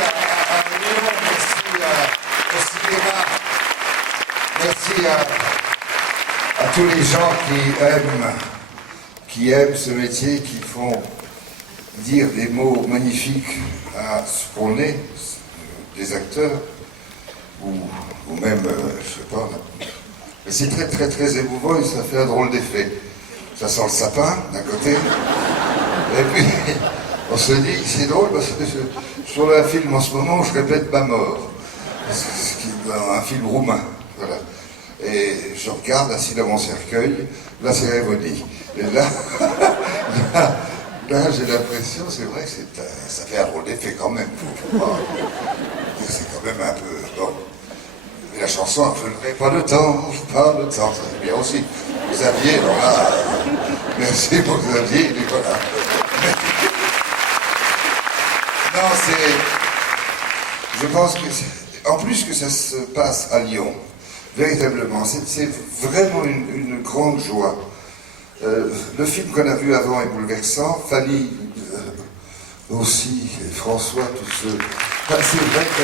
à Léon, merci au cinéma, merci à tous les gens qui aiment ce métier, qui font dire des mots magnifiques à ce qu'on est, des acteurs, ou même, je sais pas. Mais c'est très très très émouvant et ça fait un drôle d'effet. Ça sent le sapin d'un côté, et puis on se dit, c'est drôle parce que sur un film en ce moment, je répète ma mort. Ce qui est un film roumain, voilà. Et je regarde assis dans mon cercueil, la cérémonie. Et là, là j'ai l'impression, c'est vrai que ça fait un drôle d'effet quand même. C'est quand même un peu... Bon. Et la chanson, je n'aurai pas le temps, ça c'est bien aussi. Xavier, alors là, merci pour Xavier, et voilà. Non, je pense que, en plus que ça se passe à Lyon, véritablement, c'est vraiment une grande joie. Le film qu'on a vu avant est bouleversant, Fanny aussi, et François, tous ceux. Enfin, c'est vrai que...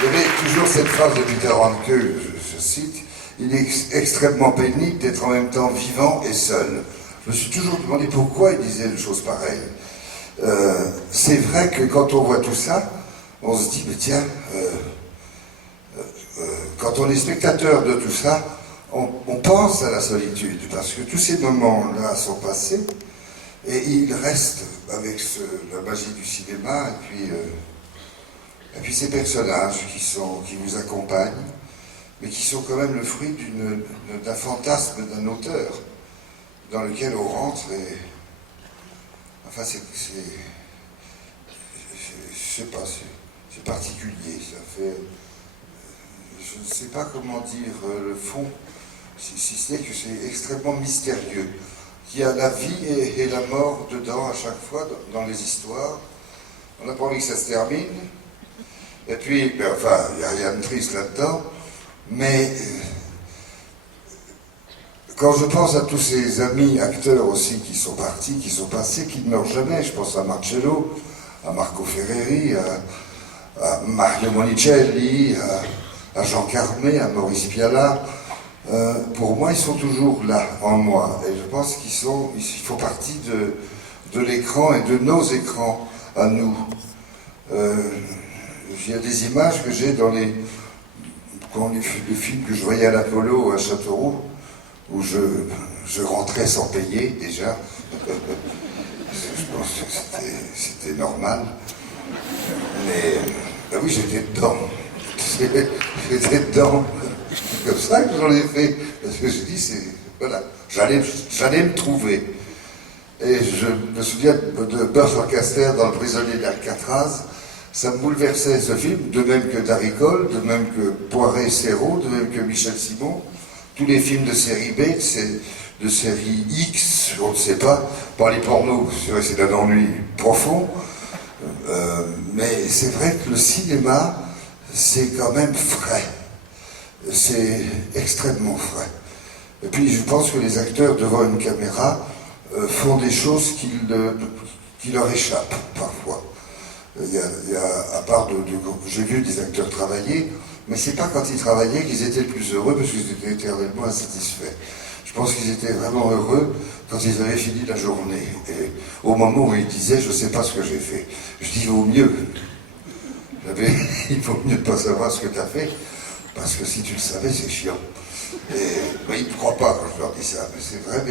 il y avait toujours cette phrase de Peter Handke, je cite, il est extrêmement pénible d'être en même temps vivant et seul. Je me suis toujours demandé pourquoi il disait des choses pareilles. C'est vrai que quand on voit tout ça, on se dit, mais tiens, quand on est spectateur de tout ça, on pense à la solitude, parce que tous ces moments-là sont passés, et ils restent avec la magie du cinéma, et puis ces personnages qui vous accompagnent, mais qui sont quand même le fruit d'un fantasme d'un auteur, dans lequel on rentre et... Enfin, je sais pas, c'est particulier, ça fait... Je ne sais pas comment dire le fond, si ce n'est que c'est extrêmement mystérieux. Il y a la vie et la mort dedans à chaque fois, dans les histoires. On n'a pas envie que ça se termine. Et puis, ben, enfin, il n'y a rien de triste là-dedans. Mais quand je pense à tous ces amis acteurs aussi qui sont partis, qui sont passés, qui ne meurent jamais, je pense à Marcello, à Marco Ferreri, à Mario Monicelli, à Jean Carmé, à Maurice Pialat. Pour moi, ils sont toujours là, en moi. Et je pense ils font partie de l'écran et de nos écrans à nous. Il y a des images que j'ai dans les films que je voyais à l'Apollo, à Châteauroux, où je rentrais sans payer, déjà. Je pense que c'était normal. Mais, ben oui, j'étais dedans. J'étais dedans. C'est comme ça que j'en ai fait. Parce que je dis, voilà, j'allais me trouver. Et je me souviens de Burt Lancaster dans Le prisonnier d'Alcatraz. Ça me bouleversait ce film, de même que Daricole, de même que Poiré-Serrault, de même que Michel Simon. Tous les films de série B, de série X, on ne sait pas. Par les pornos, c'est vrai, c'est un ennui profond. Mais c'est vrai que le cinéma, c'est quand même frais. C'est extrêmement frais. Et puis je pense que les acteurs devant une caméra font des choses qui leur échappent parfois. À part j'ai vu des acteurs travailler, mais c'est pas quand ils travaillaient qu'ils étaient le plus heureux parce qu'ils étaient éternellement insatisfaits. Je pense qu'ils étaient vraiment heureux quand ils avaient fini la journée. Et au moment où ils disaient, je sais pas ce que j'ai fait. Je dis, il vaut mieux. Il vaut mieux ne pas savoir ce que tu as fait, parce que si tu le savais, c'est chiant. Et ils ne croient pas quand je leur dis ça, mais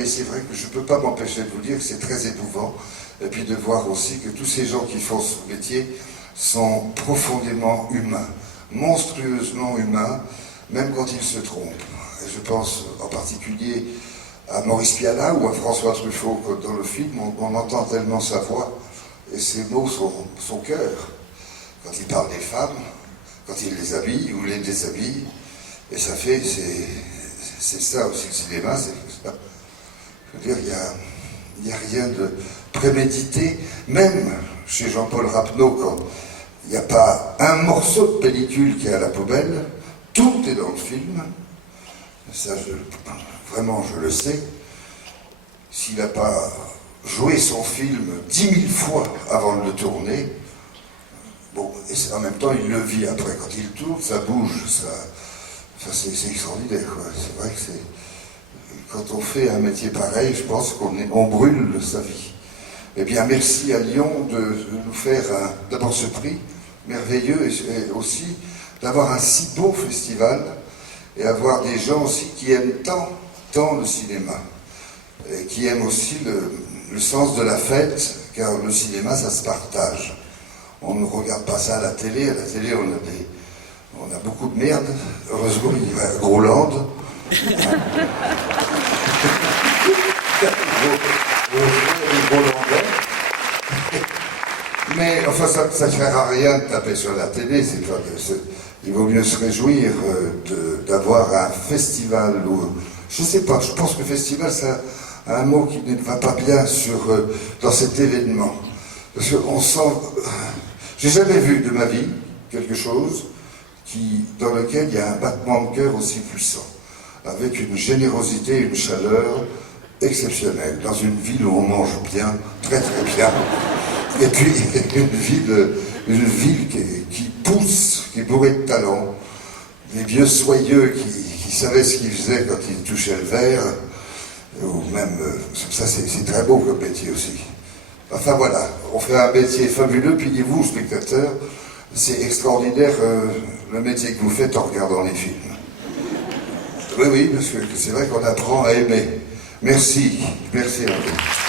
c'est vrai que je ne peux pas m'empêcher de vous dire que c'est très émouvant, et puis de voir aussi que tous ces gens qui font ce métier sont profondément humains, monstrueusement humains, même quand ils se trompent. Et je pense en particulier à Maurice Pialat ou à François Truffaut, dans le film, on entend tellement sa voix, et ses mots, son cœur, quand il parle des femmes, quand il les habille ou les déshabille, et ça fait, c'est ça aussi le cinéma, c'est ça. Je veux dire, il n'y a rien de prémédité, même chez Jean-Paul Rapneau, quand il n'y a pas un morceau de pellicule qui est à la poubelle, tout est dans le film, ça vraiment je le sais, s'il n'a pas joué son film 10 000 fois avant de le tourner, bon, et en même temps, il le vit après. Quand il tourne, ça bouge, ça c'est extraordinaire, quoi. C'est vrai que c'est... Quand on fait un métier pareil, je pense qu'on brûle sa vie. Eh bien, merci à Lyon de nous faire d'abord ce prix merveilleux et aussi d'avoir un si beau festival et avoir des gens aussi qui aiment tant le cinéma et qui aiment aussi le sens de la fête, car le cinéma, ça se partage. On ne regarde pas ça à la télé. À la télé, on a beaucoup de merde. Heureusement, il y a Groland. Mais enfin, ça ne sert à rien de taper sur la télé. Il vaut mieux se réjouir d'avoir un festival où, je ne sais pas, je pense que festival, c'est un mot qui ne va pas bien dans cet événement. Parce qu'on sent... J'ai jamais vu de ma vie quelque chose dans lequel il y a un battement de cœur aussi puissant, avec une générosité, une chaleur exceptionnelle, dans une ville où on mange bien, très bien, et puis une ville qui pousse, qui est bourrée de talent, des vieux soyeux qui savaient ce qu'ils faisaient quand ils touchaient le verre, ou même, ça c'est très beau comme métier aussi. Enfin voilà, on fait un métier fabuleux, puis vous, spectateurs, c'est extraordinaire le métier que vous faites en regardant les films. Oui, parce que c'est vrai qu'on apprend à aimer. Merci à vous.